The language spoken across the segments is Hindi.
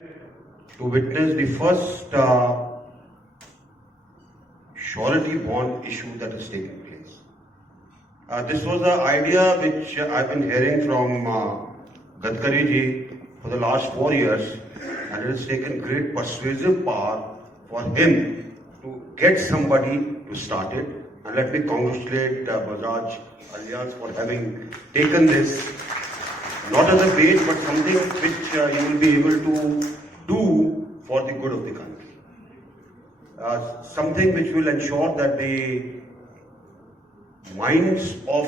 to witness the first surety bond issue that is taking place. This was an idea which I've been hearing from Gadkari ji for the last 4 years, and it has taken great persuasive power for him to get somebody to start it. And let me congratulate Bajaj Allianz for having taken this not as a bait, but something which you will be able to do for the good of the country. Something which will ensure that the minds of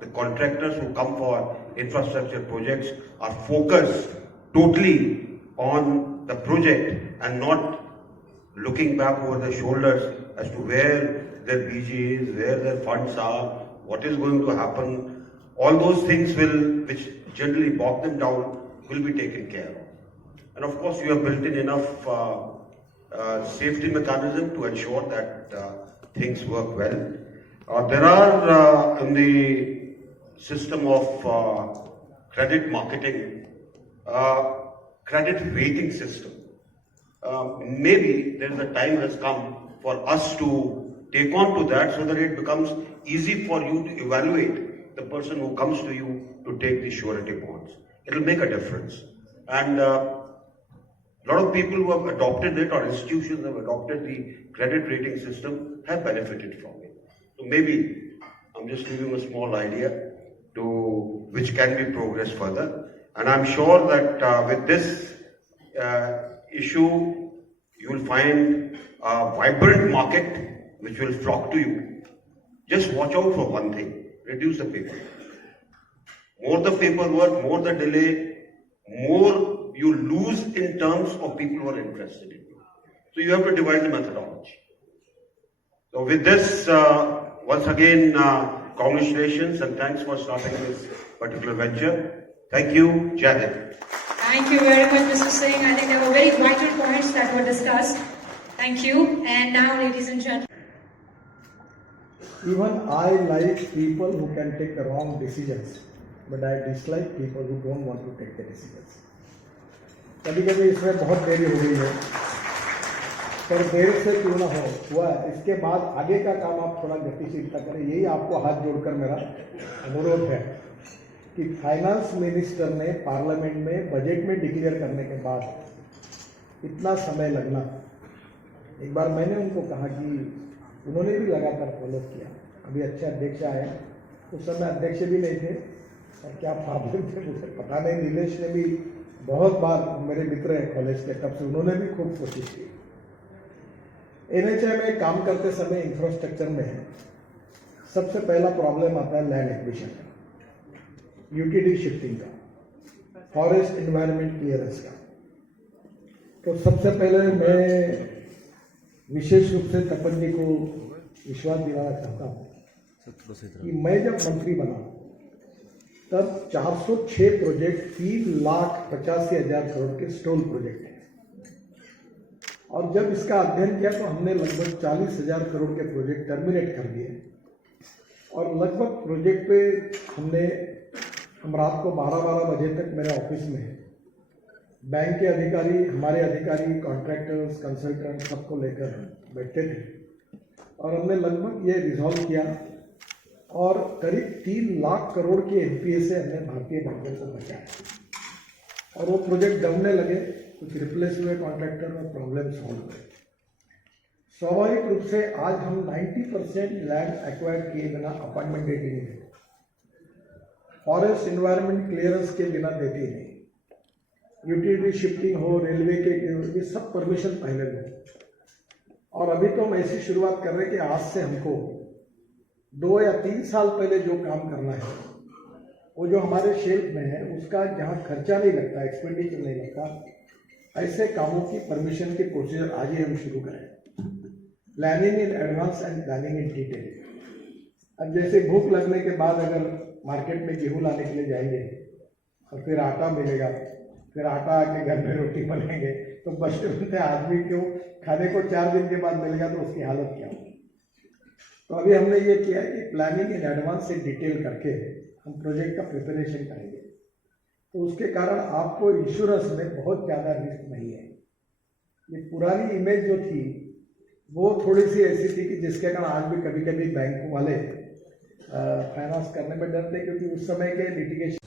the contractors who come for infrastructure projects are focused totally on the project and not looking back over their shoulders as to where their BG is, where their funds are, what is going to happen. All those things which generally bog them down, will be taken care of. And of course, you have built in enough safety mechanism to ensure that things work well. There are in the system of credit marketing, credit rating system. Maybe there is a time has come for us to take on to that so that it becomes easy for you to evaluate the person who comes to you to take the surety bonds. It will make a difference. And a lot of people who have adopted it, or institutions have adopted the credit rating system, have benefited from it. So maybe I'm just giving a small idea to which can be progressed further. And I'm sure that with this issue, you will find a vibrant market which will flock to you. Just watch out for one thing. Reduce the paperwork. More the paperwork, more the delay, more you lose in terms of people who are interested in you. So you have to devise a methodology. So with this, once again, congratulations and thanks for starting this particular venture. Thank you. Jai Hind. Thank you very much, Mr. Singh. I think there were very vital points that were discussed. Thank you. And now, ladies and gentlemen. Even I like people who can take the wrong decisions, but I dislike people who don't want to take the decisions. कभी कभी इसमें बहुत देरी हो गई है, पर देर से क्यों ना हुआ, इसके बाद आगे का काम आप थोड़ा गतिशीलता करें, यही आपको हाथ जोड़कर मेरा अनुरोध है कि फाइनेंस मिनिस्टर ने पार्लियामेंट में बजट में डिक्लेयर करने के बाद इतना समय लगना, एक बार मैंने उनको कहा कि उन्होंने भी लगातार फॉलो किया। अभी अच्छे अध्यक्ष आए, उस समय अध्यक्ष भी नहीं थे और क्या प्रॉब्लम थे मुझे पता नहीं। नीलेश ने भी बहुत बार, मेरे मित्र हैं कॉलेज के, तब से उन्होंने भी खूब कोशिश की। एनएचए में काम करते समय इंफ्रास्ट्रक्चर में सबसे पहला प्रॉब्लम आता है लैंड एक्विजिशन का, यूटीडी शिफ्टिंग का, फॉरेस्ट एनवायरनमेंट क्लियरेंस का। तो सबसे पहले मैं विशेष रूप से तपन जी को विश्वास दिलाना चाहता हूं कि मैं जब मंत्री बना तब 406 प्रोजेक्ट 3,85,000 करोड़ के स्टोल प्रोजेक्ट हैं, और जब इसका अध्ययन किया तो हमने लगभग 40,000 करोड़ के प्रोजेक्ट टर्मिनेट कर दिए, और लगभग प्रोजेक्ट पे हम रात को 12-12 बजे तक मेरे ऑफिस में बैंक के अधिकारी, हमारे अधिकारी, कॉन्ट्रैक्टर्स, कंसल्टेंट सबको लेकर बैठते थे, और हमने लगभग ये रिजॉल्व किया, और करीब 3 लाख करोड़ के एनपीए से हमने भारतीय बैंकों को बचाया, और वो प्रोजेक्ट दबने लगे, कुछ रिप्लेस हुए कॉन्ट्रैक्टर में, प्रॉब्लम सॉल्व हुए। स्वाभाविक रूप से आज हम 90% लैंड एक्वायर किए बिना अपॉइंटमेंट देती नहीं, फॉरेस्ट एनवायरनमेंट क्लियरेंस के बिना देती नहीं, यूटिलिटी शिफ्टिंग हो, रेलवे के, ये सब परमिशन पहले लो। और अभी तो हम ऐसी शुरुआत कर रहे हैं कि आज से हमको 2 या 3 साल पहले जो काम करना है, वो जो हमारे शेल्फ में है उसका जहाँ खर्चा नहीं लगता, एक्सपेंडिचर नहीं लगता, ऐसे कामों की परमिशन के प्रोसीजर आज ही हम शुरू करें। Planning in advance and planning in detail. अब जैसे भूख लगने के बाद अगर मार्केट में गेहूँ लाने के लिए जाएंगे और फिर आटा मिलेगा, फिर आटा आके घर में रोटी बनेंगे, तो बचते बनते आदमी क्यों खाने को 4 दिन के बाद मिलेगा तो उसकी हालत क्या होगी। तो अभी हमने ये किया है कि प्लानिंग इन एडवांस से डिटेल करके हम प्रोजेक्ट का प्रिपरेशन करेंगे। तो उसके कारण आपको इंश्योरेंस में बहुत ज़्यादा रिस्क नहीं है। ये पुरानी इमेज जो थी वो थोड़ी सी ऐसी थी कि जिसके कारण आज भी कभी कभी बैंक वाले फाइनेंस करने में डरते, क्योंकि उस समय के litigation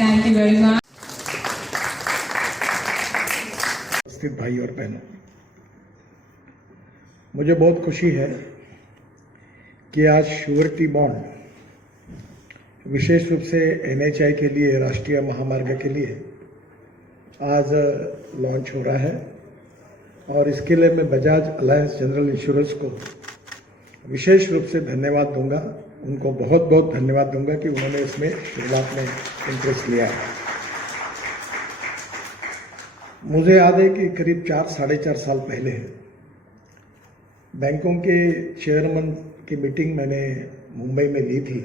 Thank you very much. स्थित भाई और बहनों, मुझे बहुत खुशी है कि आज श्योरिटी बॉन्ड विशेष रूप से NHI के लिए, राष्ट्रीय महामार्ग के लिए आज लॉन्च हो रहा है। और इसके लिए मैं बजाज अलायंस जनरल इंश्योरेंस को विशेष रूप से धन्यवाद दूंगा, उनको बहुत बहुत धन्यवाद दूंगा कि उन्होंने इसमें शुरुआत में इंटरेस्ट लिया है। मुझे याद है कि करीब 4-4.5 साल पहले बैंकों के चेयरमैन की मीटिंग मैंने मुंबई में ली थी।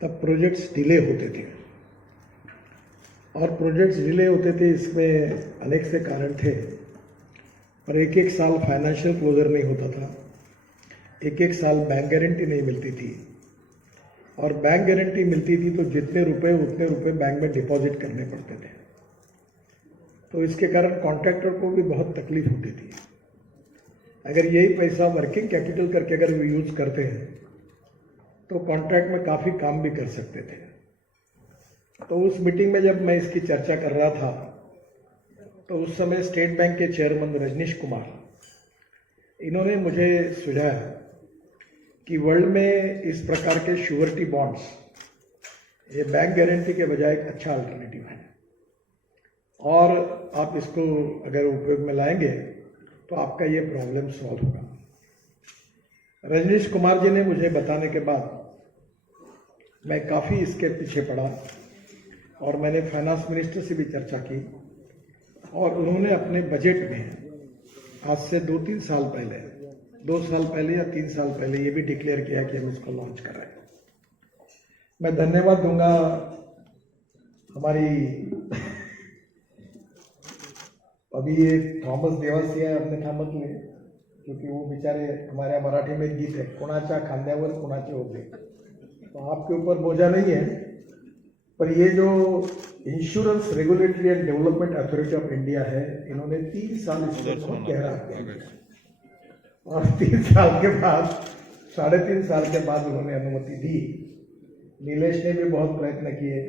तब प्रोजेक्ट्स डिले होते थे, और प्रोजेक्ट्स डिले होते थे इसमें अनेक से कारण थे, पर एक साल फाइनेंशियल क्लोजर नहीं होता था, एक साल बैंक गारंटी नहीं मिलती थी, और बैंक गारंटी मिलती थी तो जितने रुपए उतने रुपए बैंक में डिपॉजिट करने पड़ते थे। तो इसके कारण कॉन्ट्रैक्टर को भी बहुत तकलीफ होती थी। अगर यही पैसा वर्किंग कैपिटल करके अगर वो यूज करते हैं तो कॉन्ट्रैक्ट में काफ़ी काम भी कर सकते थे। तो उस मीटिंग में जब मैं इसकी चर्चा कर रहा था तो उस समय स्टेट बैंक के चेयरमैन रजनीश कुमार, इन्होंने मुझे सुझाया कि वर्ल्ड में इस प्रकार के श्योरिटी बॉन्ड्स, ये बैंक गारंटी के बजाय एक अच्छा अल्टरनेटिव है, और आप इसको अगर उपयोग में लाएंगे तो आपका ये प्रॉब्लम सॉल्व होगा। रजनीश कुमार जी ने मुझे बताने के बाद मैं काफ़ी इसके पीछे पड़ा, और मैंने फाइनेंस मिनिस्टर से भी चर्चा की, और उन्होंने अपने बजट में आज से 2-3 साल पहले, 2 साल पहले या 3 साल पहले ये भी डिक्लेयर किया कि हम इसको लॉन्च कर रहे हैं। मैं धन्यवाद दूंगा हमारी अभी ये थॉमस देवासी है, हमने थांबत ले, क्योंकि वो बेचारे, हमारे मराठी में गीत है, कोणाच्या खांद्यावर कोणाचे ओझे, तो आपके ऊपर बोझा नहीं है। पर ये जो insurance regulatory and development authority of India है, इन्होंने 3 साल इसको बहुत गहरा किया, और 3 साल के बाद, 3.5 साल के बाद उन्होंने अनुमति दी। नीलेश ने भी बहुत प्रयत्न किए,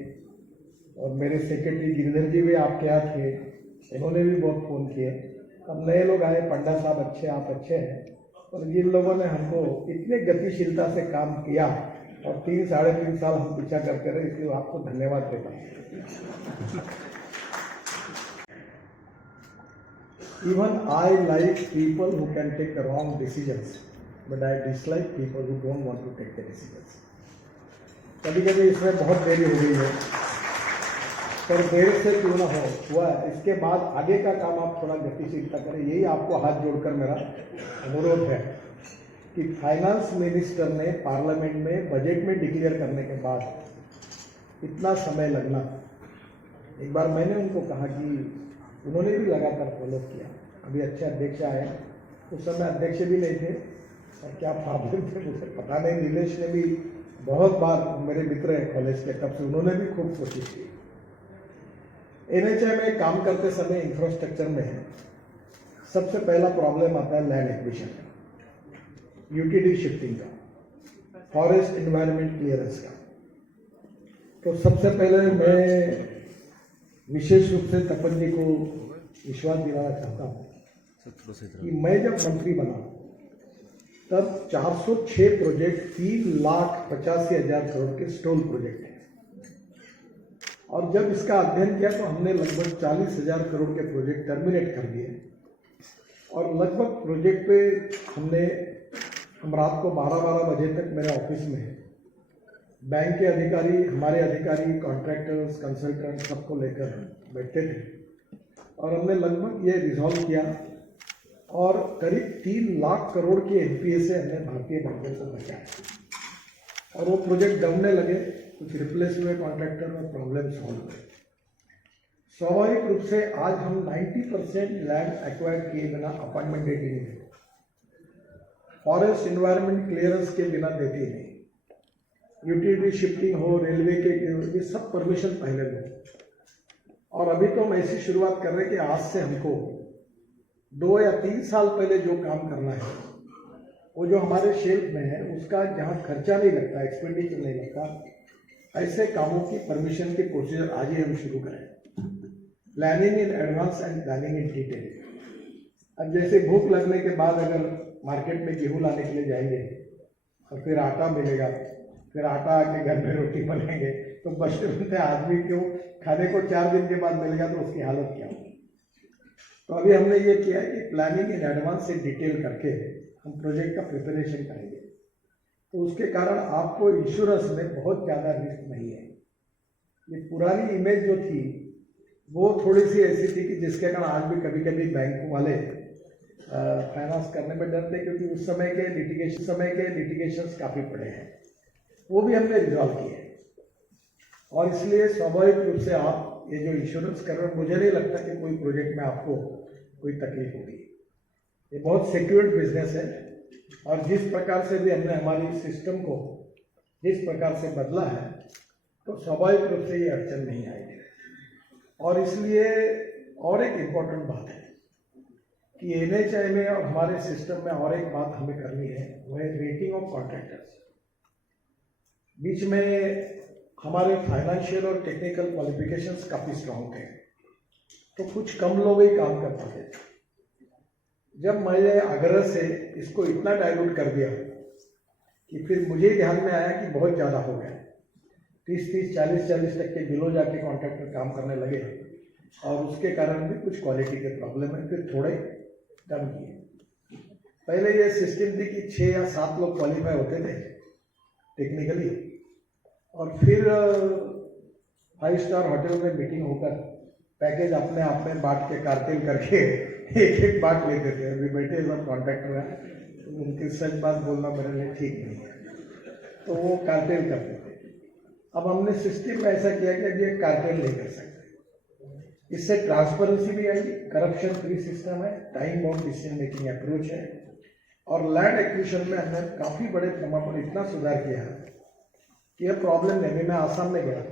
और मेरे सेक्रेटरी गिरिधर जी भी आपके यहाँ थे, इन्होंने भी बहुत फोन किए। अब नए लोग आए, पंडा साहब अच्छे, आप अच्छे हैं, और जिन लोगों ने हमको इतने गतिशीलता से काम किया, और 3-3.5 साल हम पीछा करते रहे, इसलिए आपको धन्यवाद देता हूँ। Even I like people who can take wrong decisions, but I dislike people who don't want to take the decisions. कभी-कभी इसमें बहुत देरी हो गई है, पर देर से क्यों ना हुआ, इसके बाद आगे का काम आप थोड़ा गतिशीलता करें, यही आपको हाथ जोड़कर मेरा अनुरोध है कि फाइनेंस मिनिस्टर ने पार्लियामेंट में बजट में डिक्लेयर करने के बाद इतना समय लगना, एक बार मैंने उनको कहा कि उन्होंने भी लगातार फॉलो किया। अभी अच्छे अध्यक्ष आए, उस समय अध्यक्ष भी नहीं थे, और क्या प्रॉब्लम थे मुझे पता नहीं। नीलेश ने भी बहुत बार, मेरे मित्र हैं कॉलेज के, तब से उन्होंने भी खूब कोशिश की। NHI में काम करते समय इंफ्रास्ट्रक्चर में सबसे पहला प्रॉब्लम आता है लैंड एक्विजिशन का, यूटिलिटी शिफ्टिंग का, फॉरेस्ट एनवायरनमेंट क्लियरेंस का। तो सबसे पहले मैं विशेष रूप से तपन जी को विश्वास दिलाना चाहता हूँ कि मैं जब मंत्री बना तब 406 प्रोजेक्ट 3,85,000 करोड़ के स्टोल प्रोजेक्ट हैं, और जब इसका अध्ययन किया तो हमने लगभग 40,000 करोड़ के प्रोजेक्ट टर्मिनेट कर दिए, और लगभग प्रोजेक्ट पे हम रात को 12-12 बजे तक मेरे ऑफिस में बैंक के अधिकारी, हमारे अधिकारी, कॉन्ट्रैक्टर्स, कंसल्टेंट सबको लेकर बैठते थे, और हमने लगभग ये रिजॉल्व किया, और करीब 3 लाख करोड़ के NPA से हमने भारतीय बैंकों को बचाया, और वो प्रोजेक्ट दबने लगे, कुछ रिप्लेस हुए कॉन्ट्रैक्टर, और प्रॉब्लम सॉल्व हुए। स्वाभाविक रूप से आज हम 90% लैंड एक्वायर किए बिना अपॉइंटमेंट देते नहीं देते, फॉरेस्ट इन्वायरमेंट क्लियरेंस के बिना देते ही नहीं, यूटिलिटी शिफ्टिंग हो, रेलवे के ये सब परमिशन पहले दो। और अभी तो हम ऐसी शुरुआत कर रहे हैं कि आज से हमको 2 या 3 साल पहले जो काम करना है, वो जो हमारे शेल्फ में है उसका जहाँ खर्चा नहीं लगता, एक्सपेंडिचर नहीं लगता, ऐसे कामों की परमिशन की प्रोसीजर आज ही हम शुरू करें। Planning in advance and planning in detail. अब जैसे भूख लगने के बाद अगर मार्केट में गेहूं लाने के लिए जाएंगे और फिर आटा मिलेगा, फिर आटा आके घर में रोटी बनेंगे, तो बचते बनते आदमी क्यों खाने को 4 दिन के बाद मिलेगा तो उसकी हालत क्या होगी। तो अभी हमने ये किया है कि प्लानिंग इन एडवांस से डिटेल करके हम प्रोजेक्ट का प्रिपरेशन करेंगे, तो उसके कारण आपको इंश्योरेंस में बहुत ज़्यादा रिस्क नहीं है। ये पुरानी इमेज जो थी वो थोड़ी सी ऐसी थी कि जिसके कारण आज भी कभी कभी बैंक वाले फाइनेंस करने में डरते, क्योंकि उस समय के लिटिगेशंस काफ़ी पड़े हैं, वो भी हमने रिजॉल्व किए हैं। और इसलिए स्वाभाविक रूप से आप ये जो इंश्योरेंस कर रहे हैं, मुझे नहीं लगता कि कोई प्रोजेक्ट में आपको कोई तकलीफ होगी। ये बहुत सिक्योर्ड बिजनेस है, और जिस प्रकार से भी हमने हमारी सिस्टम को जिस प्रकार से बदला है, तो स्वाभाविक रूप से ये अड़चन नहीं आएगी। और इसलिए और एक इम्पॉर्टेंट बात है कि NHAI में और हमारे सिस्टम में और एक बात हमें करनी है, वो है रेटिंग ऑफ कॉन्ट्रैक्टर्स। बीच में हमारे फाइनेंशियल और टेक्निकल क्वालिफिकेशंस काफ़ी स्ट्रांग थे, तो कुछ कम लोग ही काम कर पाते थे। जब मैंने आग्रह से इसको इतना डाइल्यूट कर दिया कि फिर मुझे ध्यान में आया कि बहुत ज़्यादा हो गया, 30-30, 40-40 तक के बिलो जाके कॉन्ट्रैक्टर काम करने लगे, और उसके कारण भी कुछ क्वालिटी के प्रॉब्लम है, फिर थोड़े कम किए। पहले ये सिस्टम थी कि 6 या 7 लोग क्वालिफाई होते थे टेक्निकली, और फिर 5 स्टार होटल में मीटिंग होकर पैकेज अपने आप में बांट के कार्टेल करके एक बांट लेते थे। अभी बैठे सब कॉन्ट्रैक्टर हैं, उनकी सच बात बोलना मेरे लिए ठीक नहीं है, तो वो कार्टेल करते थे। अब हमने सिस्टम में ऐसा किया कि अब ये कार्टेल नहीं कर सकते, इससे ट्रांसपेरेंसी भी आएगी, करप्शन फ्री सिस्टम है, time bound decision making approach है, और लैंड एक्विजिशन में हमने काफ़ी बड़े पैमाने पर इतना सुधार किया है कि यह प्रॉब्लम नहीं। अभी मैं आसाम में गया,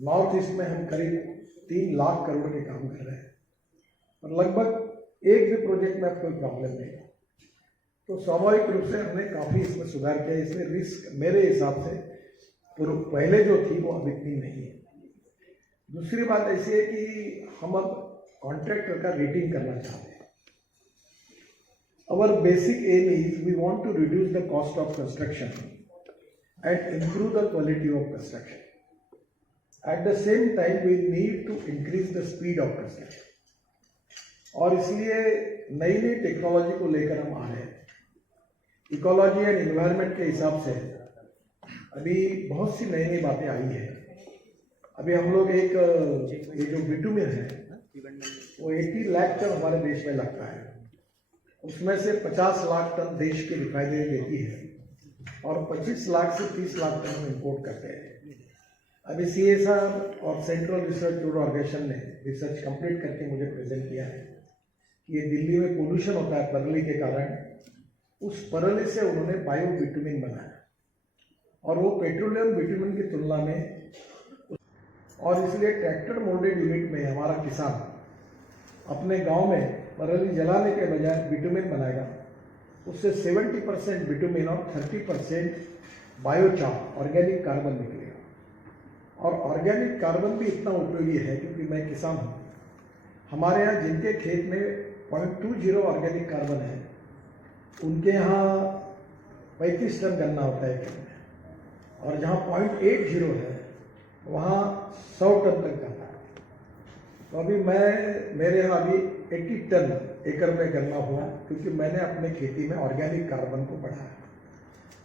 नॉर्थ ईस्ट में हम करीब 3 लाख करोड़ के काम कर रहे हैं, और लगभग एक भी प्रोजेक्ट में कोई प्रॉब्लम नहीं है। तो स्वाभाविक रूप से हमने काफ़ी इसमें सुधार किया, इसमें रिस्क मेरे हिसाब से पहले जो थी वो अब इतनी नहीं है। दूसरी बात ऐसी है कि हम अब कॉन्ट्रैक्टर का रेटिंग करना चाहते हैं। Our basic aim is we want to reduce the cost of construction and improve the quality of construction. At the same time, we need to increase the speed of construction. और इसलिए नई नई टेक्नोलॉजी को लेकर हम आ रहे हैं। इकोलॉजी एंड इन्वायरमेंट के हिसाब से अभी बहुत सी नई नई बातें आई हैं। अभी हम लोग एक ये जो बिटुमिन है वो 80 लाख टन हमारे देश में लगता है, उसमें से 50 लाख टन देश की रिफाइनरी देती है, और 25 लाख से 30 लाख टन हम इम्पोर्ट करते हैं। अभी CSR और सेंट्रल रिसर्च ऑर्गेनाइजेशन ने रिसर्च कंप्लीट करके मुझे प्रेजेंट किया है कि ये दिल्ली में पोल्यूशन होता है परली के कारण, उस परली से उन्होंने बायो बिटुमिन बनाया, और वो पेट्रोलियम बिटुमिन की तुलना में, और इसलिए ट्रैक्टर मोल्डेड यूनिट में हमारा किसान अपने गांव में परली जलाने के बजाय बिटुमिन बनाएगा, उससे 70% बिटुमिन और 30% बायोचार ऑर्गेनिक कार्बन निकलेगा। और ऑर्गेनिक कार्बन भी इतना उपयोगी है, क्योंकि मैं किसान हूँ, हमारे यहाँ जिनके खेत में 0.20 ऑर्गेनिक कार्बन है, उनके यहाँ 35 टन गन्ना होता है खेत में, और जहाँ 0.80 है वहाँ 100 टन तक जाता है। तो अभी मेरे यहाँ अभी 80 टन एकड़ में गन्ना हुआ, क्योंकि मैंने अपने खेती में ऑर्गेनिक कार्बन को बढ़ाया।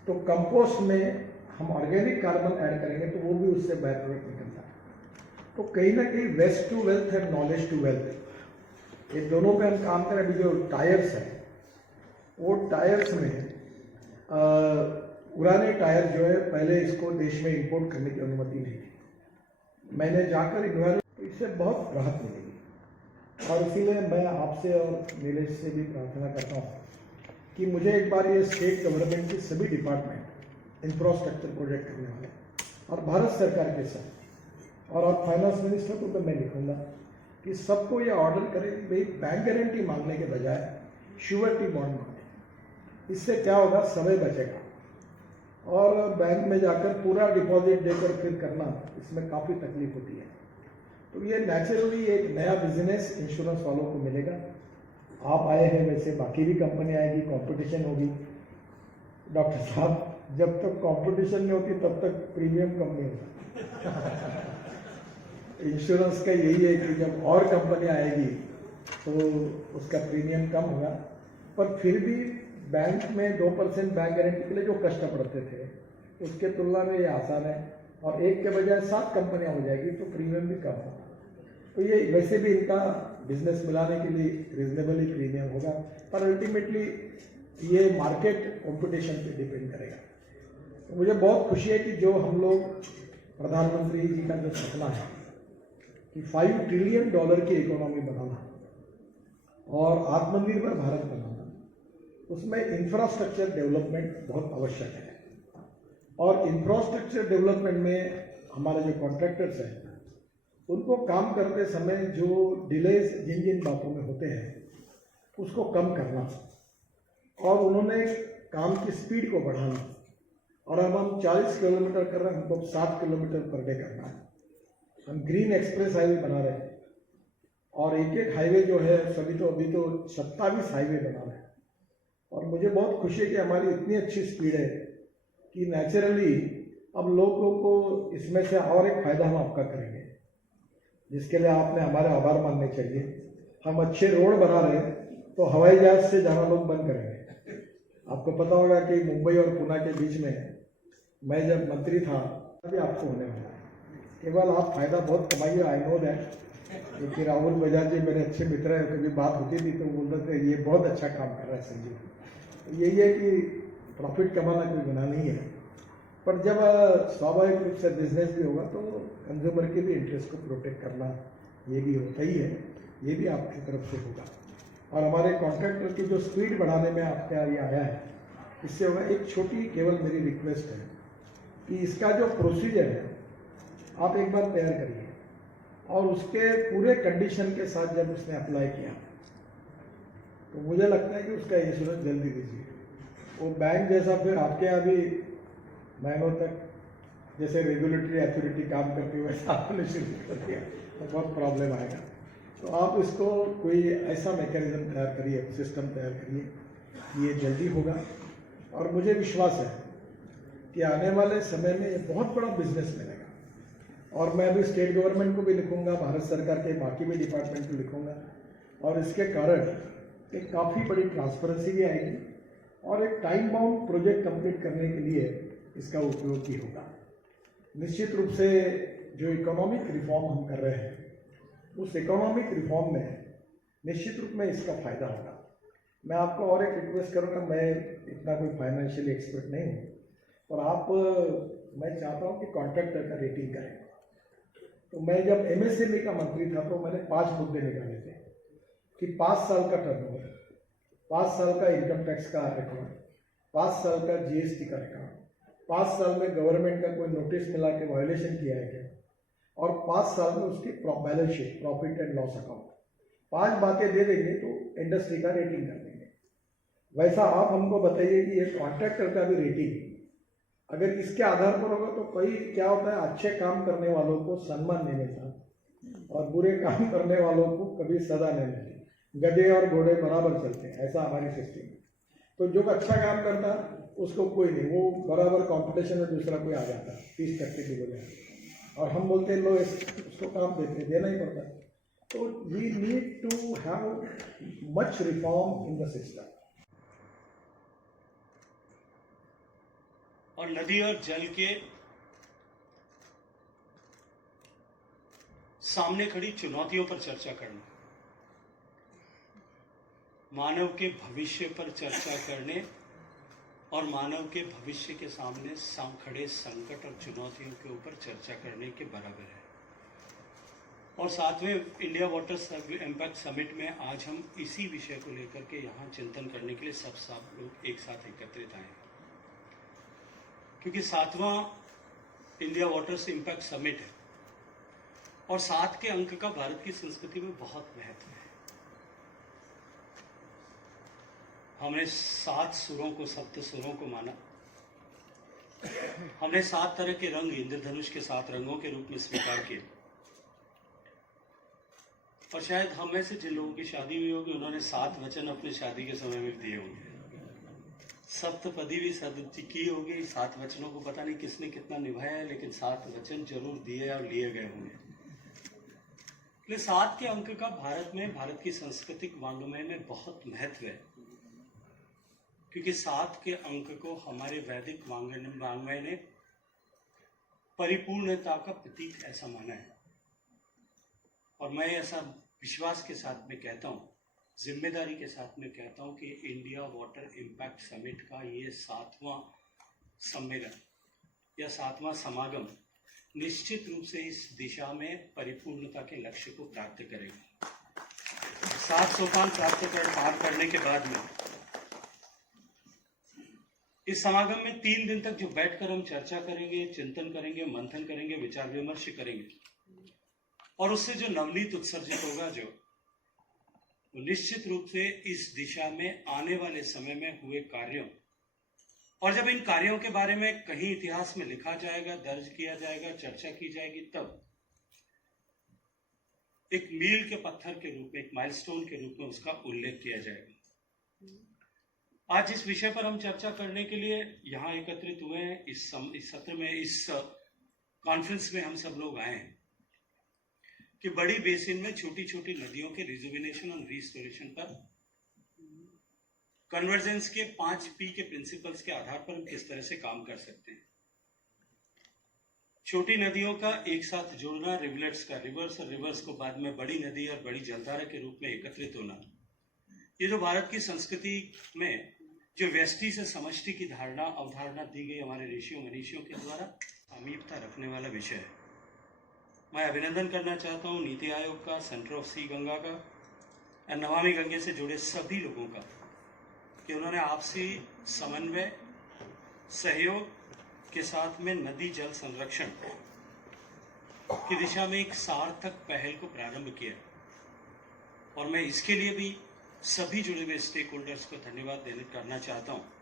तो कंपोस्ट में हम ऑर्गेनिक कार्बन ऐड करेंगे तो वो भी उससे बाय प्रोडक्ट निकलता है। तो कहीं ना कहीं waste to wealth and knowledge to wealth, ये दोनों पे हम काम करें। अभी जो टायर्स है, वो टायर्स में पुराने टायर जो है, पहले इसको देश में इंपोर्ट करने की अनुमति नहीं थी। मैंने जाकर तो इससे बहुत राहत मिलेगी। और इसीलिए मैं आपसे और नीलेश से भी प्रार्थना करता हूँ कि मुझे एक बार ये स्टेट गवर्नमेंट की सभी डिपार्टमेंट इंफ्रास्ट्रक्चर प्रोजेक्ट करने वाले और भारत सरकार के साथ और आप फाइनेंस मिनिस्टर को तो मैं लिखूंगा कि सबको ये ऑर्डर करें कि भाई बैंक गारंटी मांगने के बजाय श्योरिटी बॉन्ड मांगे। इससे क्या होगा, समय बचेगा। और बैंक में जाकर पूरा डिपॉजिट देकर फिर करना, इसमें काफ़ी तकलीफ होती है। तो ये नेचुरली एक नया बिजनेस इंश्योरेंस वालों को मिलेगा। आप आए हैं, वैसे बाकी भी कंपनी आएगी, कंपटीशन होगी। डॉक्टर साहब, जब तक कंपटीशन नहीं होती तब तक प्रीमियम कम नहीं होता। इंश्योरेंस का यही है कि जब और कंपनी आएगी तो उसका प्रीमियम कम होगा, पर फिर भी बैंक में 2% बैंक गारंटी के लिए जो कष्ट पड़ते थे उसके तुलना में ये आसान है। और एक के बजाय 7 कंपनियां हो जाएगी तो प्रीमियम भी कम होगा। तो ये वैसे भी इनका बिजनेस मिलाने के लिए रिजनेबल ही प्रीमियम होगा, पर अल्टीमेटली ये मार्केट कंपटीशन पे डिपेंड करेगा। तो मुझे बहुत खुशी है कि जो हम लोग प्रधानमंत्री जी का जो सपना है कि $5 ट्रिलियन की इकोनॉमी बनाना और आत्मनिर्भर भारत बनाना, उसमें इंफ्रास्ट्रक्चर डेवलपमेंट बहुत आवश्यक है। और इंफ्रास्ट्रक्चर डेवलपमेंट में हमारे जो कॉन्ट्रैक्टर्स हैं उनको काम करते समय जो डिलेज जिन जिन बातों में होते हैं उसको कम करना, और उन्होंने काम की स्पीड को बढ़ाना। और अब हम 40 किलोमीटर कर रहे हैं, हमको 7 किलोमीटर पर डे करना है। हम ग्रीन एक्सप्रेस हाईवे बना रहे हैं और एक एक हाईवे जो है सभी तो अभी तो 27 हाईवे बना रहे हैं। और मुझे बहुत खुशी है कि हमारी इतनी अच्छी स्पीड है कि नेचुरली अब लोगों को इसमें से और एक फायदा हम आपका करेंगे, जिसके लिए आपने हमारे आभार मानने चाहिए। हम अच्छे रोड बना रहे हैं तो हवाई जहाज से जाना लोग बंद करेंगे। आपको पता होगा कि मुंबई और पुणे के बीच में मैं जब मंत्री था तभी आपको होने वाला है। केवल आप फायदा बहुत कमाइए, आई नो दैट। क्योंकि राहुल बजाज जी मेरे अच्छे मित्र हैं, कभी बात होती थी तो बोलते थे ये बहुत अच्छा काम कर रहा है संजीव। यही है कि प्रॉफिट कमाना कोई गुनाह नहीं है, पर जब स्वाभाविक रूप से बिजनेस भी होगा तो कंज्यूमर के भी इंटरेस्ट को प्रोटेक्ट करना ये भी होता ही है, ये भी आपकी तरफ से होगा। और हमारे कॉन्ट्रैक्टर की जो स्पीड बढ़ाने में आपके यहाँ ये आया है, इससे होगा। एक छोटी केवल मेरी रिक्वेस्ट है कि इसका जो प्रोसीजर है आप एक बार तैयार करिए और उसके पूरे कंडीशन के साथ जब उसने अप्लाई किया तो मुझे लगता है कि उसका इंश्योरेंस जल्दी दीजिए। वो बैंक जैसा फिर आपके यहाँ भी महीनों तक जैसे रेगुलेटरी अथॉरिटी काम करती है वैसा आपने शुरू कर दिया तो बहुत प्रॉब्लम आएगा। तो आप इसको कोई ऐसा मैकेनिज्म तैयार करिए, सिस्टम तैयार करिए कि ये जल्दी होगा। और मुझे विश्वास है कि आने वाले समय में ये बहुत बड़ा बिजनेस मिलेगा। और मैं अभी स्टेट गवर्नमेंट को भी लिखूंगा, भारत सरकार के बाकी भी डिपार्टमेंट को लिखूंगा, और इसके कारण एक काफ़ी बड़ी ट्रांसपेरेंसी भी आएगी और एक टाइम बाउंड प्रोजेक्ट कंप्लीट करने के लिए इसका उपयोग भी होगा। निश्चित रूप से जो इकोनॉमिक रिफॉर्म हम कर रहे हैं उस इकोनॉमिक रिफॉर्म में निश्चित रूप में इसका फायदा होगा। मैं आपको और एक रिक्वेस्ट करूँगा, मैं इतना कोई फाइनेंशियली एक्सपर्ट नहीं हूँ, और मैं चाहता हूँ कि कॉन्ट्रैक्टर का रेटिंग करें। तो मैं जब MSME का मंत्री था तो मैंने 5 मुद्दे निकाले थे कि 5 साल का टर्नओवर, 5 साल का इनकम टैक्स का रिकॉर्ड, 5 साल का GST का रिकॉर्ड, 5 साल में गवर्नमेंट का कोई नोटिस मिला के वायोलेशन किया है क्या, और 5 साल में उसकी balance sheet, profit and loss account. 5 बातें दे देंगे तो इंडस्ट्री का रेटिंग कर देंगे। वैसा आप हमको बताइए कि ये कॉन्ट्रैक्टर का भी रेटिंग अगर इसके आधार पर होगा तो कई क्या होता है, अच्छे काम करने वालों को सम्मान नहीं मिलता और बुरे काम करने वालों को कभी सजा नहीं मिलती। गधे और घोड़े बराबर चलते हैं, ऐसा हमारी सिस्टम है। तो जो अच्छा काम करता उसको कोई नहीं, वो बराबर कंपटीशन में दूसरा कोई आ जाता 30% की वजह, और हम बोलते हैं लो उसको काम देना ही पड़ता। तो we need to have much reform in the system. और नदी और जल के सामने खड़ी चुनौतियों पर चर्चा करना, मानव के भविष्य पर चर्चा करने और मानव के भविष्य के सामने खड़े संकट और चुनौतियों के ऊपर चर्चा करने के बराबर है। और 7वें इंडिया वाटर इम्पैक्ट समिट में आज हम इसी विषय को लेकर के यहाँ चिंतन करने के लिए सब लोग एक साथ एकत्रित आए हैं, क्योंकि 7वां इंडिया वाटर्स इम्पैक्ट समिट है और 7 के अंक का भारत की संस्कृति में बहुत महत्व है। हमने 7 सुरों को, सप्त सुरों को माना। हमने 7 तरह के रंग इंद्रधनुष के 7 रंगों के रूप में स्वीकार किए। और शायद हम में से जिन लोगों की शादी हुई होगी उन्होंने 7 वचन अपने शादी के समय में दिए होंगे। सप्तपदी भी सद की होगी। 7 वचनों को पता नहीं किसने कितना निभाया है, लेकिन 7 वचन जरूर दिए और लिए गए होंगे। इसलिए 7 के अंक का भारत में, भारत की सांस्कृतिक वांग्मय में बहुत महत्व है, क्योंकि 7 के अंक को हमारे वैदिक वांग्मय ने परिपूर्णता का प्रतीक ऐसा माना है। और मैं ऐसा विश्वास के साथ में कहता हूँ, जिम्मेदारी के साथ में कहता हूँ कि इंडिया वाटर इम्पैक्ट समिट का ये 7वां सम्मेलन या 7वां समागम निश्चित रूप से इस दिशा में परिपूर्णता के लक्ष्य को प्राप्त करेगा। 7 सोपान पार करने के बाद में इस समागम में 3 दिन तक जो बैठकर हम चर्चा करेंगे, चिंतन करेंगे, मंथन करेंगे, विचार विमर्श करेंगे और उससे जो नवनीत उत्सर्जित होगा, जो निश्चित रूप से इस दिशा में आने वाले समय में हुए कार्यों, और जब इन कार्यों के बारे में कहीं इतिहास में लिखा जाएगा, दर्ज किया जाएगा, चर्चा की जाएगी, तब एक मील के पत्थर के रूप में, एक माइलस्टोन के रूप में उसका उल्लेख किया जाएगा। आज इस विषय पर हम चर्चा करने के लिए यहां एकत्रित हुए हैं। इस सत्र में, इस कॉन्फ्रेंस में हम सब लोग आए हैं कि बड़ी बेसिन में छोटी छोटी नदियों के रिजुविनेशन और रिस्टोरेशन पर कन्वर्जेंस के 5P के प्रिंसिपल्स के आधार पर हम किस तरह से काम कर सकते हैं। छोटी नदियों का एक साथ जोड़ना, रिवलेट्स का रिवर्स और रिवर्स को बाद में बड़ी नदी और बड़ी जलधारा के रूप में एकत्रित होना, ये जो भारत की संस्कृति में जो व्यष्टि से समष्टि की अवधारणा दी गई हमारे ऋषियों मनीषियों के द्वारा, समीपता रखने वाला विषय है। मैं अभिनंदन करना चाहता हूं नीति आयोग का, सेंटर ऑफ सी गंगा का और नमामि गंगे से जुड़े सभी लोगों का, कि उन्होंने आपसी समन्वय, सहयोग के साथ में नदी जल संरक्षण की दिशा में एक सार्थक पहल को प्रारंभ किया। और मैं इसके लिए भी सभी जुड़े हुए स्टेक होल्डर्स को धन्यवाद करना चाहता हूं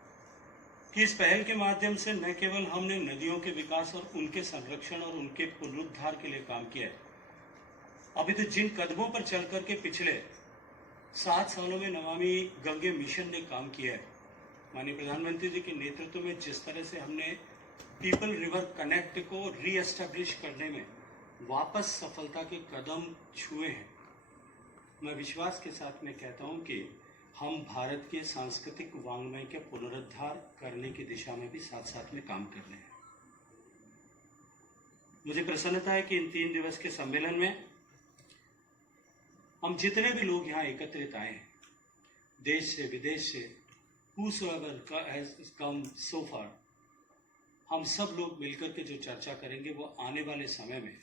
कि इस पहल के माध्यम से न केवल हमने नदियों के विकास और उनके संरक्षण और उनके पुनरुद्धार के लिए काम किया है, अभी तो जिन कदमों पर चल करके पिछले 7 सालों में नमामि गंगे मिशन ने काम किया है, माननीय प्रधानमंत्री जी के नेतृत्व में जिस तरह से हमने पीपल रिवर कनेक्ट को रीएस्टैब्लिश करने में वापस सफलता के कदम छुए हैं, मैं विश्वास के साथ में कहता हूं कि हम भारत के सांस्कृतिक वांग्मय के पुनरुद्धार करने की दिशा में भी साथ साथ में काम कर रहे हैं। मुझे प्रसन्नता है कि इन 3 दिवस के सम्मेलन में हम जितने भी लोग यहाँ एकत्रित आए हैं, देश से विदेश से, whosoever has come so far, हम सब लोग मिलकर के जो चर्चा करेंगे वो आने वाले समय में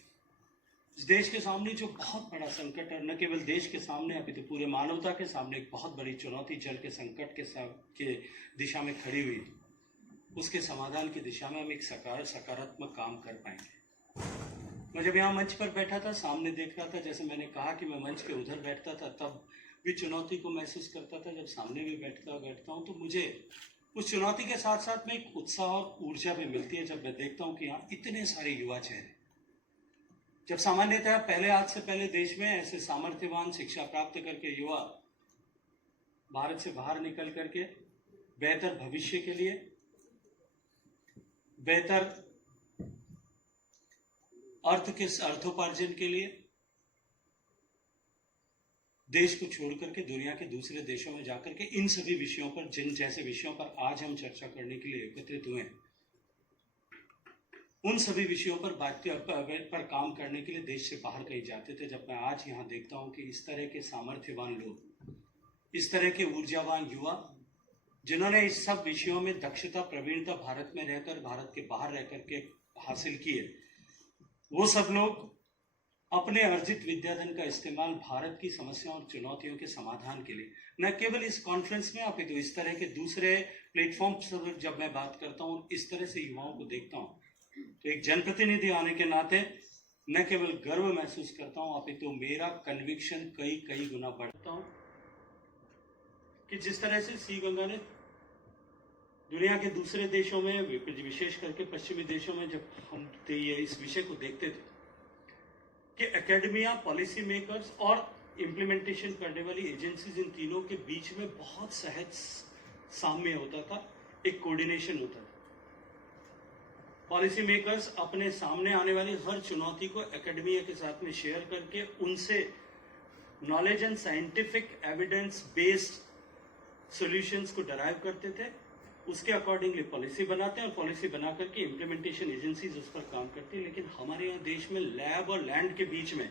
इस देश के सामने जो बहुत बड़ा संकट है, न केवल देश के सामने अभी तो पूरे मानवता के सामने एक बहुत बड़ी चुनौती जल के संकट के दिशा में खड़ी हुई, उसके समाधान की दिशा में हम एक सकारात्मक काम कर पाएंगे। मैं जब यहाँ मंच पर बैठा था, सामने देख रहा था, जैसे मैंने कहा कि मैं मंच के उधर बैठता था तब भी चुनौती को महसूस करता था। जब सामने भी बैठता हूँ तो मुझे उस चुनौती के साथ साथ में एक उत्साह और ऊर्जा भी मिलती है जब मैं देखता हूँ कि यहाँ इतने सारे युवा चेहरे। जब सामान्यतः आज से पहले देश में ऐसे सामर्थ्यवान शिक्षा प्राप्त करके युवा भारत से बाहर निकल करके बेहतर भविष्य के लिए, बेहतर अर्थोपार्जन के लिए देश को छोड़ करके दुनिया के दूसरे देशों में जाकर के इन सभी विषयों पर, जिन जैसे विषयों पर आज हम चर्चा करने के लिए एकत्रित हुए हैं, उन सभी विषयों पर पर काम करने के लिए देश से बाहर कहीं जाते थे। जब मैं आज यहाँ देखता हूँ कि इस तरह के सामर्थ्यवान लोग, इस तरह के ऊर्जावान युवा जिन्होंने इस सब विषयों में दक्षता, प्रवीणता भारत में रहकर, भारत के बाहर रह करके हासिल की है, वो सब लोग अपने अर्जित विद्याधन का इस्तेमाल भारत की समस्याओं और चुनौतियों के समाधान के लिए न केवल इस कॉन्फ्रेंस में अपितु इस तरह के दूसरे प्लेटफॉर्म पर जब मैं बात करता हूँ, इस तरह से युवाओं को देखता हूँ, तो एक जनप्रतिनिधि आने के नाते न केवल गर्व महसूस करता हूँ अपितु मेरा कन्विक्शन कई गुना बढ़ता हूँ कि जिस तरह से सी गंगा ने दुनिया के दूसरे देशों में, विशेष करके पश्चिमी देशों में, जब हम ये इस विषय को देखते थे कि एकेडमिया, पॉलिसी मेकर्स और इम्प्लीमेंटेशन करने वाली एजेंसीज, इन तीनों के बीच में बहुत सहज साम्य होता था, एक कोऑर्डिनेशन होता था। पॉलिसी मेकर्स अपने सामने आने वाली हर चुनौती को एकेडमिया के साथ में शेयर करके उनसे knowledge and scientific evidence based solutions को डराइव करते थे, उसके अकॉर्डिंगली पॉलिसी बनाते हैं और पॉलिसी बना करके इम्प्लीमेंटेशन एजेंसीज उस पर काम करती है। लेकिन हमारे यहाँ देश में लैब और लैंड के बीच में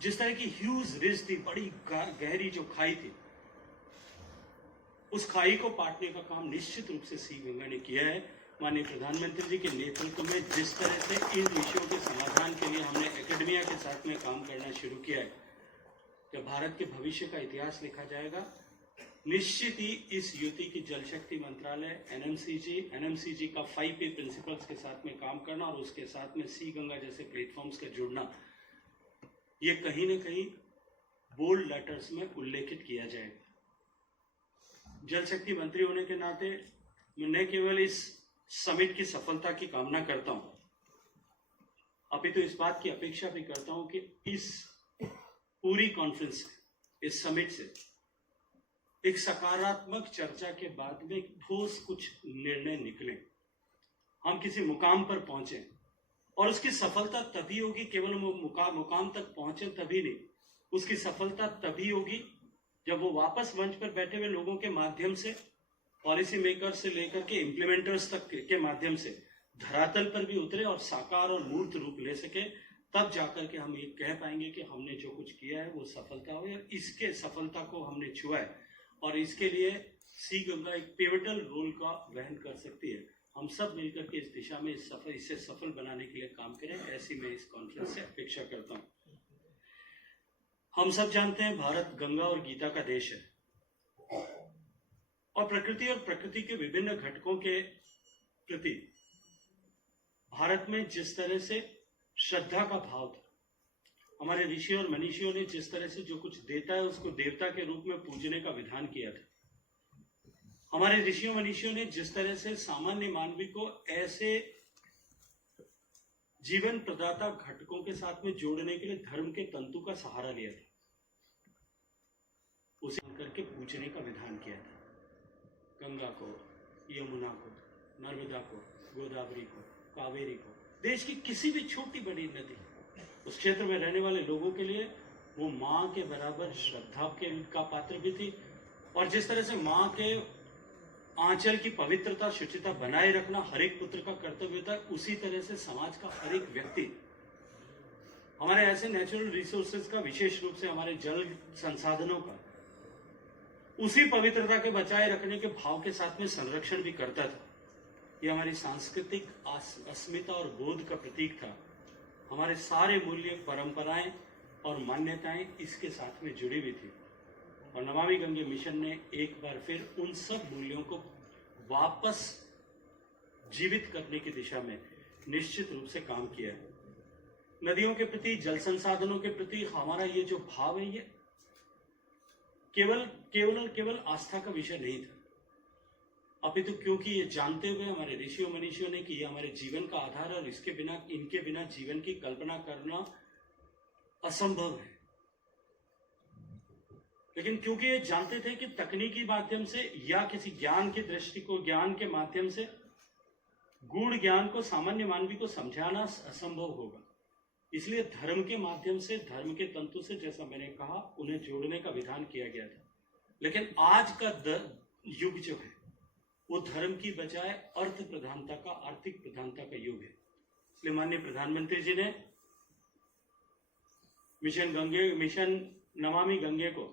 जिस तरह की ह्यूज रिज थी, बड़ी गहरी जो खाई थी, उस खाई को पाटने का काम निश्चित रूप से सी गंगा ने किया है। माननीय प्रधानमंत्री जी के नेतृत्व में जिस तरह से इन विषयों के समाधान के लिए हमने एकेडमिया के साथ में काम करना शुरू किया है, जब भारत के भविष्य का इतिहास लिखा जाएगा, निश्चित ही इस युति की जल शक्ति मंत्रालय, एनएमसीजी का 5P प्रिंसिपल्स के साथ में काम करना और उसके साथ में सी गंगा जैसे प्लेटफॉर्म्स का जुड़ना, ये कहीं न कहीं बोल्ड लेटर्स में उल्लेखित किया जाएगा। जल शक्ति मंत्री होने के नाते मैं न केवल इस समिट की सफलता की कामना करता हूं, अपितु इस बात की अपेक्षा भी करता हूं कि इस पूरी कॉन्फ्रेंस, इस समिट से एक सकारात्मक चर्चा के बाद में ठोस कुछ निर्णय निकले, हम किसी मुकाम पर पहुंचे। और उसकी सफलता तभी होगी, केवल मुकाम तक पहुंचे तभी नहीं, उसकी सफलता तभी होगी जब वो वापस मंच पर बैठे हुए लोगों के माध्यम से, पॉलिसी मेकर से लेकर के इम्प्लीमेंटर्स तक के माध्यम से धरातल पर भी उतरे और साकार और मूर्त रूप ले सके। तब जाकर के हम ये कह पाएंगे कि हमने जो कुछ किया है वो सफलता हुई और इसके सफलता को हमने छुआ है और इसके लिए सी गंगा एक पिवटल रोल का वहन कर सकती है। हम सब मिलकर के इस दिशा में इसे सफल बनाने के लिए काम करें, ऐसी मैं इस कॉन्फ्रेंस से अपेक्षा करता हूं। हम सब जानते हैं भारत गंगा और गीता का देश है और प्रकृति के विभिन्न घटकों के प्रति भारत में जिस तरह से श्रद्धा का भाव था, हमारे ऋषि और मनीषियों ने जिस तरह से जो कुछ देता है उसको देवता के रूप में पूजने का विधान किया था, हमारे ऋषियों मनीषियों ने जिस तरह से सामान्य मानवी को ऐसे जीवन प्रदाता घटकों के साथ में जोड़ने के लिए धर्म के तंतु का सहारा लिया था, उसे करके पूजने का विधान किया था। गंगा को, यमुना को, नर्मदा को, गोदावरी को, कावेरी को, देश की किसी भी छोटी बड़ी नदी, उस क्षेत्र में रहने वाले लोगों के लिए वो माँ के बराबर श्रद्धा का पात्र भी थी। और जिस तरह से माँ के आंचल की पवित्रता, शुचिता बनाए रखना हर एक पुत्र का कर्तव्य था, उसी तरह से समाज का हर एक व्यक्ति हमारे ऐसे नेचुरल रिसोर्सेज का, विशेष रूप से हमारे जल संसाधनों का, उसी पवित्रता के बचाए रखने के भाव के साथ में संरक्षण भी करता था। यह हमारी सांस्कृतिक अस्मिता और बोध का प्रतीक था। हमारे सारे मूल्य, परंपराएं और मान्यताएं इसके साथ में जुड़ी हुई थी और नमामि गंगे मिशन ने एक बार फिर उन सब मूल्यों को वापस जीवित करने की दिशा में निश्चित रूप से काम किया है। नदियों के प्रति, जल संसाधनों के प्रति हमारा ये जो भाव है, ये केवल आस्था का विषय नहीं था, अपितु क्योंकि ये जानते हुए हमारे ऋषियों मनीषियों ने कि ये हमारे जीवन का आधार और इनके बिना जीवन की कल्पना करना असंभव है। लेकिन क्योंकि ये जानते थे कि तकनीकी माध्यम से या किसी ज्ञान की दृष्टि को, ज्ञान के माध्यम से गूढ़ ज्ञान को सामान्य मानवी को समझाना असंभव होगा, इसलिए धर्म के माध्यम से, धर्म के तंतु से, जैसा मैंने कहा, उन्हें जोड़ने का विधान किया गया था। लेकिन आज का युग जो है वो धर्म की बजाय अर्थ प्रधानता का, आर्थिक प्रधानता का युग है। इसलिए माननीय प्रधानमंत्री जी ने मिशन नमामि गंगे को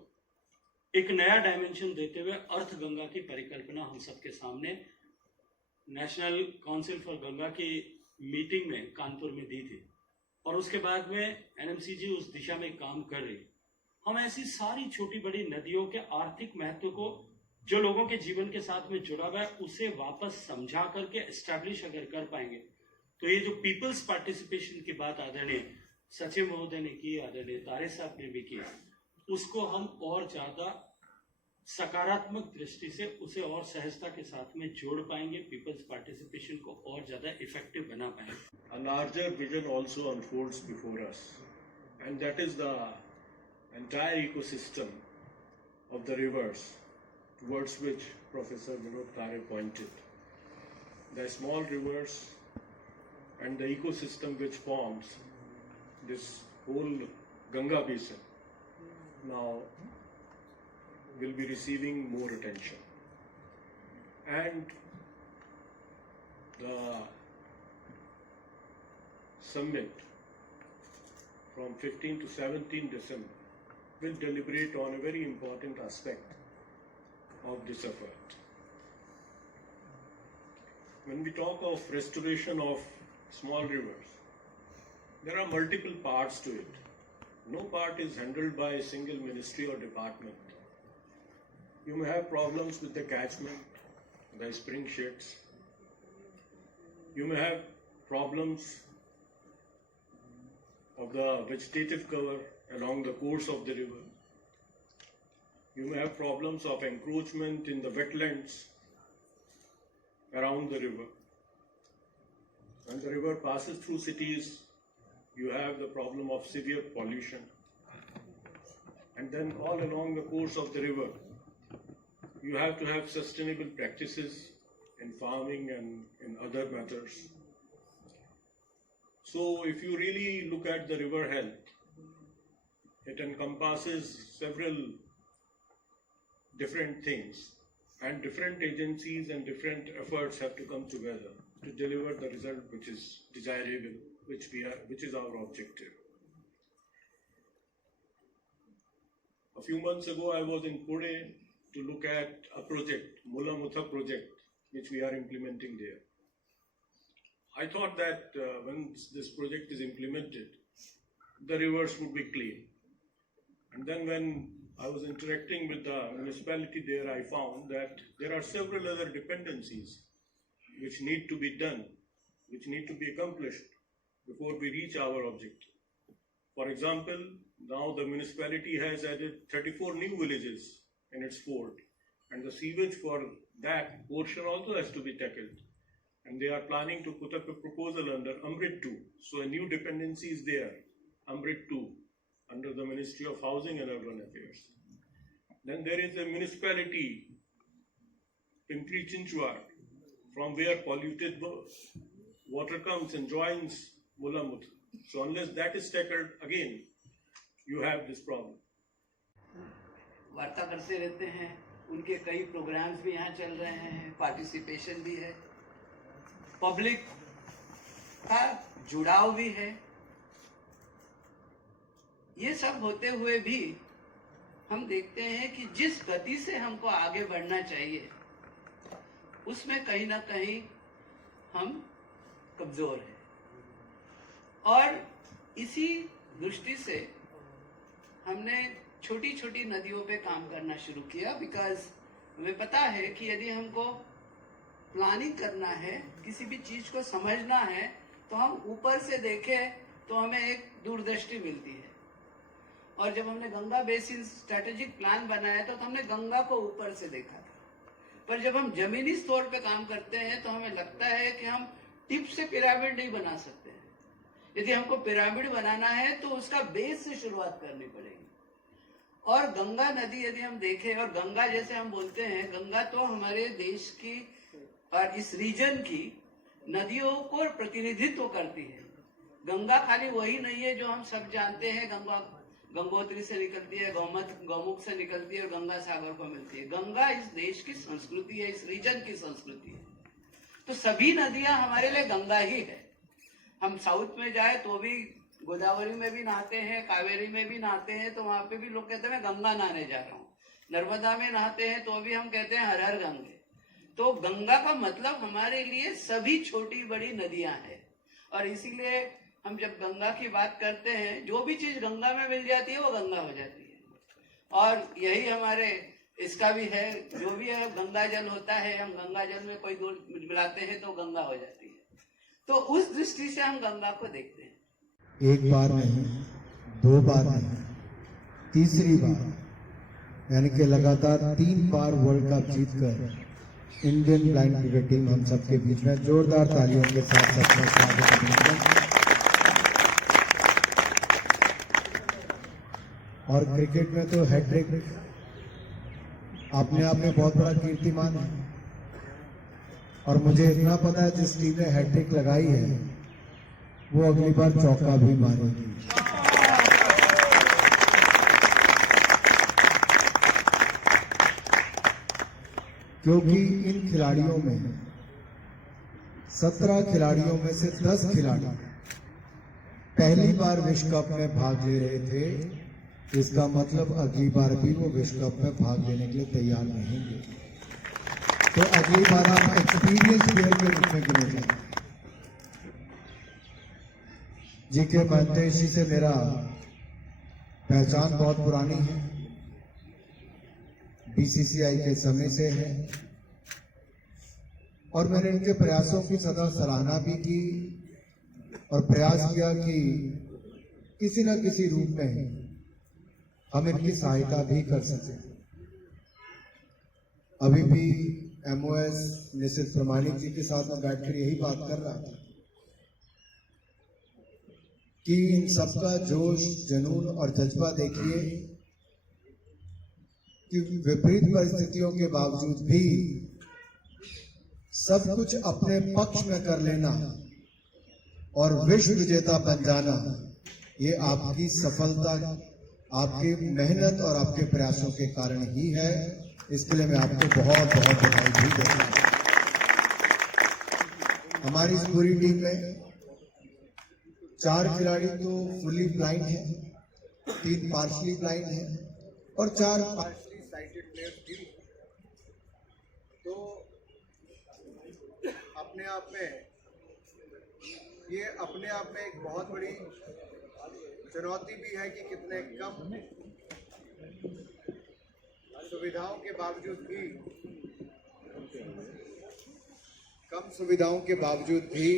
एक नया डायमेंशन देते हुए अर्थ गंगा की परिकल्पना हम सबके सामने नेशनल काउंसिल फॉर गंगा की मीटिंग में कानपुर में दी थी और उसके बाद में एनएमसीजी उस दिशा में काम कर रही है। हम ऐसी सारी छोटी बड़ी नदियों के आर्थिक महत्व को जो लोगों के जीवन के साथ में जुड़ा हुआ है उसे वापस समझा करके एस्टैब्लिश अगर कर पाएंगे तो ये जो पीपल्स पार्टिसिपेशन की बात आदरणीय सचिव महोदय ने की, आदरणीय तारे साहब ने भी की, उसको हम और ज्यादा सकारात्मक दृष्टि से उसे और सहजता के साथ में जोड़ पाएंगे, पीपल्स पार्टिसिपेशन को और ज्यादा इफेक्टिव बना पाएंगे। A larger vision also unfolds before us, and that is the entire ecosystem of the rivers towards which Professor Vinod Tare pointed. The small rivers and the ecosystem which forms this whole Ganga basin now will be receiving more attention. And the summit from 15 to 17 December will deliberate on a very important aspect of this effort. When we talk of restoration of small rivers, there are multiple parts to it. No part is handled by a single ministry or department. You may have problems with the catchment, the spring sheds. You may have problems of the vegetative cover along the course of the river. You may have problems of encroachment in the wetlands around the river. When the river passes through cities, you have the problem of severe pollution. And then all along the course of the river, you have to have sustainable practices in farming and in other matters. So if you really look at the river health, it encompasses several different things, and different agencies and different efforts have to come together to deliver the result which is desirable, which is our objective. A few months ago, I was in Pune to look at a project, Mula Mutha project, which we are implementing there. I thought that when this project is implemented, the rivers would be clean. And then when I was interacting with the municipality there, I found that there are several other dependencies which need to be done, which need to be accomplished before we reach our objective. For example, now the municipality has added 34 new villages in its fold, and the sewage for that portion also has to be tackled. And they are planning to put up a proposal under Amrit 2. So a new dependency is there, Amrit 2, under the Ministry of Housing and Urban Affairs. Then there is a municipality, Pimpri Chinchwad, from where polluted water comes and joins Mula Mutha. So unless that is tackled, again, you have this problem. वार्ता करते रहते हैं, उनके कई प्रोग्राम्स भी यहाँ चल रहे हैं, पार्टिसिपेशन भी है, पब्लिक का जुड़ाव भी है। ये सब होते हुए भी हम देखते हैं कि जिस गति से हमको आगे बढ़ना चाहिए उसमें कहीं ना कहीं हम कमजोर हैं। और इसी दृष्टि से हमने छोटी छोटी नदियों पे काम करना शुरू किया, बिकॉज हमें पता है कि यदि हमको प्लानिंग करना है, किसी भी चीज को समझना है, तो हम ऊपर से देखें तो हमें एक दूरदृष्टि मिलती है। और जब हमने गंगा बेसिन स्ट्रेटेजिक प्लान बनाया तो हमने गंगा को ऊपर से देखा था, पर जब हम जमीनी स्तर पे काम करते हैं तो हमें लगता है कि हम टिप से पिरामिड नहीं बना सकते हैं। यदि हमको पिरामिड बनाना है तो उसका बेस से शुरुआत करनी पड़ेगी। और गंगा नदी यदि हम देखें, और गंगा जैसे हम बोलते हैं, गंगा तो हमारे देश की और इस रीजन की नदियों को प्रतिनिधित्व करती है। गंगा खाली वही नहीं है जो हम सब जानते हैं, गंगा गंगोत्री से निकलती है, गौमुख से निकलती है और गंगा सागर को मिलती है। गंगा इस देश की संस्कृति है, इस रीजन की संस्कृति है। तो सभी नदियां हमारे लिए गंगा ही है। हम साउथ में जाए तो भी गोदावरी में भी नहाते हैं, कावेरी में भी नहाते हैं, तो वहां पे भी लोग कहते हैं मैं गंगा नहाने जा रहा हूँ। नर्मदा में नहाते हैं तो भी हम कहते हैं हर हर गंगे। तो गंगा का मतलब हमारे लिए सभी छोटी बड़ी नदियां हैं। और इसीलिए हम जब गंगा की बात करते हैं, जो भी चीज गंगा में मिल जाती है वो गंगा हो जाती है। और यही हमारे इसका भी है, जो भी है गंगा जल होता है, हम गंगा जल में कोई दूध मिलाते हैं तो गंगा हो जाती है। तो उस दृष्टि से हम गंगा को देखते हैं। एक बार नहीं, 2 बार नहीं, तीसरी बार यानी कि लगातार 3 बार वर्ल्ड कप जीतकर इंडियन ब्लाइंड क्रिकेट टीम हम सबके बीच में जोरदार तालियों के साथ सबका स्वागत करेंगे। और क्रिकेट में तो हैट्रिक अपने आप में बहुत बड़ा कीर्तिमान है। और मुझे इतना पता है जिस टीम ने हैट्रिक लगाई है वो अगली बार चौका भी मारेगी। क्योंकि इन खिलाड़ियों में 17 खिलाड़ियों में से 10 खिलाड़ी पहली बार विश्व कप में भाग ले रहे थे। इसका मतलब अगली बार भी वो विश्व कप में भाग लेने के लिए तैयार रहेंगे। तो अगली बार आप एक्सपीरियंस प्लेयर के रूप में गिने जाएंगे। जीके महंतेश जी से मेरा पहचान बहुत पुरानी है, बीसीसीआई के समय से है। और मैंने इनके प्रयासों की सदा सराहना भी की और प्रयास किया कि किसी न किसी रूप में हम इनकी सहायता भी कर सकें। अभी भी एमओएस निशित प्रमाणिक जी के साथ में बैठकर यही बात कर रहा था कि इन सबका जोश, जुनून और जज्बा देखिए कि विपरीत परिस्थितियों के बावजूद भी सब कुछ अपने पक्ष में कर लेना और विश्व विजेता बन जाना, ये आपकी सफलता, आपकी मेहनत और आपके प्रयासों के कारण ही है। इसके लिए मैं आपको बहुत बहुत बधाई भी देता हूं। हमारी इस पूरी टीम में 4 खिलाड़ी तो फुली ब्लाइंड हैं, 3 पार्शली ब्लाइंड हैं और 4 पार्शली साइटेड प्लेयर्स भी। तो अपने आप में एक बहुत बड़ी चुनौती भी है कि कितने कम सुविधाओं के बावजूद भी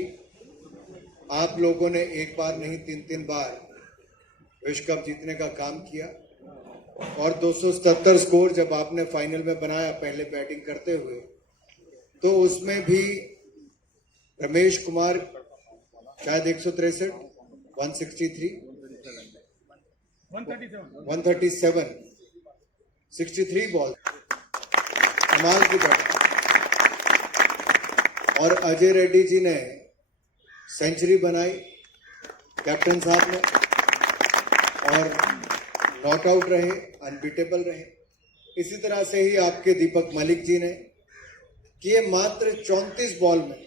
आप लोगों ने एक बार नहीं 3 बार विश्व कप जीतने का काम किया। और 277 स्कोर जब आपने फाइनल में बनाया पहले बैटिंग करते हुए, तो उसमें भी रमेश कुमार शायद 163, 163, 137, 63 बॉल, कमाल की बैटिंग। और अजय रेड्डी जी ने सेंचुरी बनाई कैप्टन साहब ने और नॉट आउट रहे, अनबीटेबल रहे। इसी तरह से ही आपके दीपक मलिक जी ने किए मात्र 34 बॉल में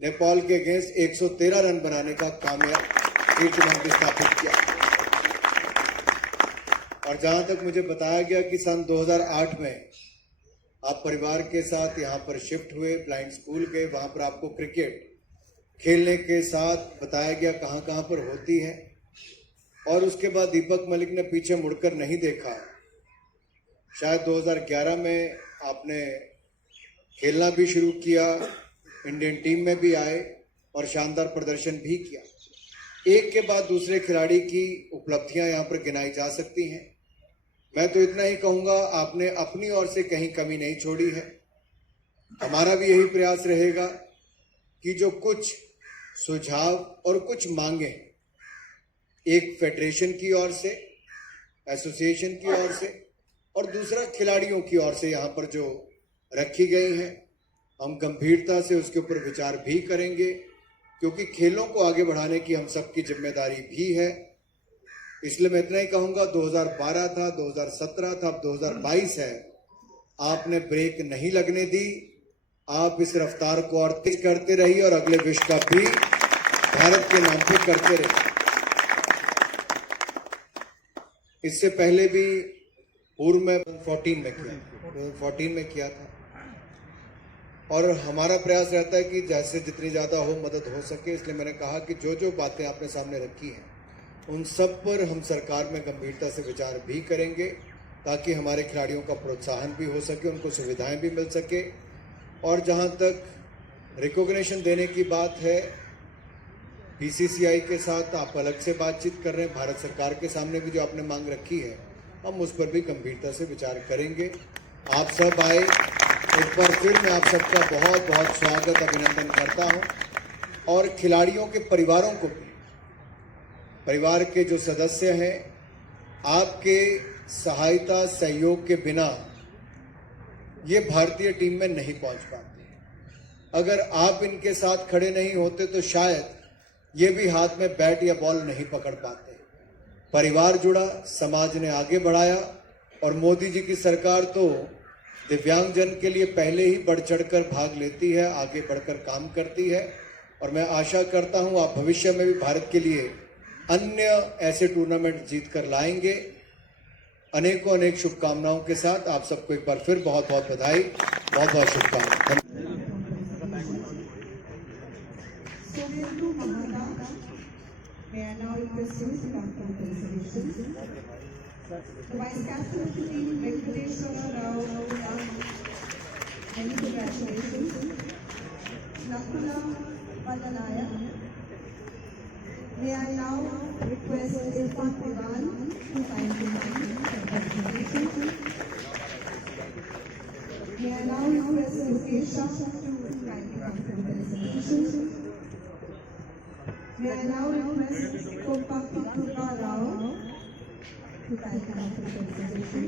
नेपाल के अगेंस्ट 113 रन बनाने का कामयाब कीर्तिमान भी स्थापित किया। और जहां तक मुझे बताया गया कि सन 2008 में आप परिवार के साथ यहां पर शिफ्ट हुए, ब्लाइंड स्कूल गए, वहां पर आपको क्रिकेट खेलने के साथ बताया गया कहां कहां पर होती है। और उसके बाद दीपक मलिक ने पीछे मुड़कर नहीं देखा। शायद 2011 में आपने खेलना भी शुरू किया, इंडियन टीम में भी आए और शानदार प्रदर्शन भी किया। एक के बाद दूसरे खिलाड़ी की उपलब्धियां यहां पर गिनाई जा सकती हैं। मैं तो इतना ही कहूंगा, आपने अपनी ओर से कहीं कमी नहीं छोड़ी है। हमारा भी यही प्रयास रहेगा कि जो कुछ सुझाव और कुछ मांगे एक फेडरेशन की ओर से, एसोसिएशन की ओर से और दूसरा खिलाड़ियों की ओर से यहाँ पर जो रखी गई हैं, हम गंभीरता से उसके ऊपर विचार भी करेंगे, क्योंकि खेलों को आगे बढ़ाने की हम सबकी जिम्मेदारी भी है। इसलिए मैं इतना ही कहूंगा, 2012 था, 2017 था, अब 2022 है। आपने ब्रेक नहीं लगने दी। आप इस रफ्तार को और तेज करते रहिए और अगले विश्व कप भी भारत के नाम पे करते रहिए। इससे पहले भी पूर्व में 14 में किया था। और हमारा प्रयास रहता है कि जैसे जितनी ज़्यादा हो मदद हो सके, इसलिए मैंने कहा कि जो जो बातें आपने सामने रखी हैं उन सब पर हम सरकार में गंभीरता से विचार भी करेंगे, ताकि हमारे खिलाड़ियों का प्रोत्साहन भी हो सके, उनको सुविधाएं भी मिल सके। और जहां तक रिकॉग्निशन देने की बात है, बीसीसीआई के साथ आप अलग से बातचीत कर रहे हैं, भारत सरकार के सामने भी जो आपने मांग रखी है, हम उस पर भी गंभीरता से विचार करेंगे। आप सब आए, एक बार फिर मैं आप सबका बहुत बहुत स्वागत अभिनंदन करता हूं। और खिलाड़ियों के परिवारों को भी, परिवार के जो सदस्य हैं, आपके सहायता सहयोग के बिना ये भारतीय टीम में नहीं पहुंच पाते। अगर आप इनके साथ खड़े नहीं होते तो शायद ये भी हाथ में बैट या बॉल नहीं पकड़ पाते। परिवार जुड़ा, समाज ने आगे बढ़ाया, और मोदी जी की सरकार तो दिव्यांगजन के लिए पहले ही बढ़ चढ़कर भाग लेती है, आगे बढ़कर काम करती है। और मैं आशा करता हूं आप भविष्य में भी भारत के लिए अन्य ऐसे टूर्नामेंट जीत कर लाएंगे। अनेकों अनेक शुभकामनाओं के साथ आप सबको एक बार फिर बहुत बहुत बधाई, बहुत बहुत शुभकामनाएं। May I now request you to come for consideration. The Vice Captain of the team, Venkateshwara Rao, many congratulations. Nakula Vadanaya. May I now request Irfan Pradhan to sign the congratulations. May I now request Mukesh Shah to kindly come for consideration. May I now request Kompakti Purva Rao to kindly come for consideration.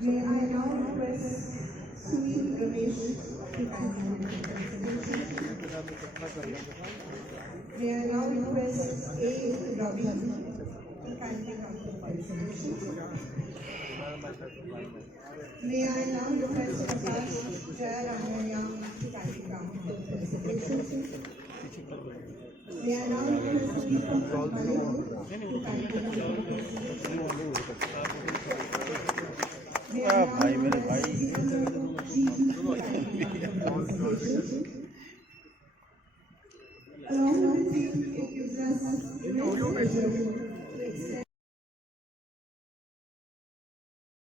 May I now request Sunil Ramesh to kindly come for consideration. May I now request A. Ravi to kindly come for consideration. May I now request Prakash Jayaramanaya to kindly come for consideration. May I now request Deepak Manu to kindly come for consideration. May I now request Deepak G to kindly come for consideration. Along with you, it gives us immense pleasure to extend